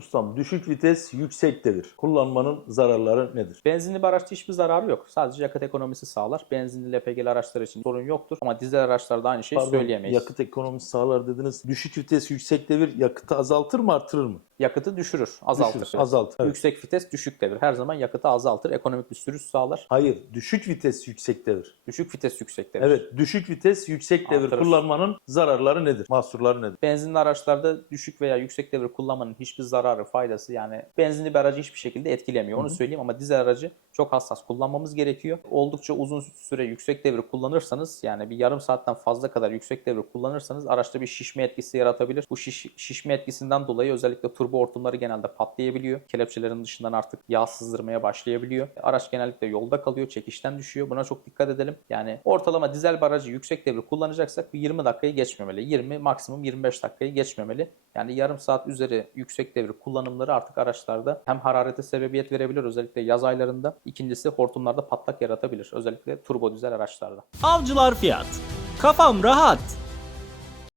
Ustam düşük vites, yüksek devir. Kullanmanın zararları nedir? Benzinli bir araçta hiçbir zararı yok. Sadece yakıt ekonomisi sağlar. Benzinli LPG'li araçlar için sorun yoktur. Ama dizel araçlarda aynı şeyi Pardon, söyleyemeyiz. yakıt ekonomisi sağlar dediniz. Düşük vites, yüksek devir yakıtı azaltır mı artırır mı? Yakıtı düşürür, azaltır. Düşürür, azaltır. Evet. Yüksek vites, düşük devir. Her zaman yakıtı azaltır. Ekonomik bir sürüş sağlar. Hayır, düşük vites, yüksek devir. Düşük vites, yüksek devir. Evet, düşük vites, yüksek devir Artırır. kullanmanın zararları nedir? Mahsurları nedir? Benzinli araçlarda düşük veya yüksek devir kullanmanın hiçbir zararı, faydası yani benzinli bir aracı hiçbir şekilde etkilemiyor. Onu söyleyeyim ama dizel aracı çok hassas kullanmamız gerekiyor. Oldukça uzun süre yüksek devir kullanırsanız yani bir yarım saatten fazla kadar yüksek devir kullanırsanız araçta bir şişme etkisi yaratabilir. Bu şiş, şişme etkisinden dolayı özellikle turbo hortumları genelde patlayabiliyor. Kelepçelerin dışından artık yağ sızdırmaya başlayabiliyor. Araç genellikle yolda kalıyor, çekişten düşüyor. Buna çok dikkat edelim. Yani ortalama dizel bir aracı yüksek devir kullanacaksak bir 20 dakikayı geçmemeli. 20 maksimum 25 dakikayı geçmemeli. Yani yarım saat üzeri yüksek devir kullanımları artık araçlarda hem hararete sebebiyet verebilir özellikle yaz aylarında. İkincisi hortumlarda patlak yaratabilir özellikle turbo dizel araçlarda. Avcılar Fiyat. Kafam rahat.